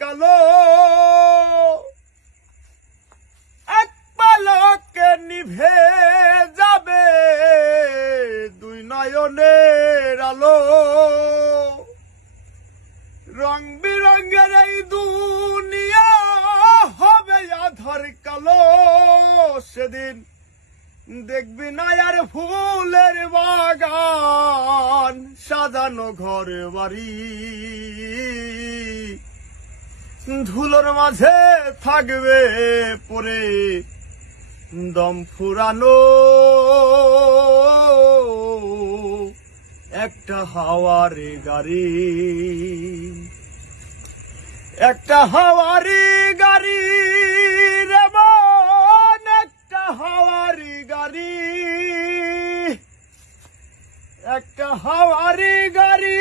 কালো এক পালকে নিভে যাবে দুই নয়নের আলো রং বিরঙের এই দুনিয়া হবে আধার কালো সেদিন দেখবি না আর ফুলের বাগান সাজানো ঘর বাড়ি ধুলোর মাঝে থাকবে পরে দম ফুরানো একটা হাওয়ার গাড়ি একটা হাওয়ারি গাড়ি রে মন একটা হাওয়ারি গাড়ি একটা হাওয়ারি গাড়ি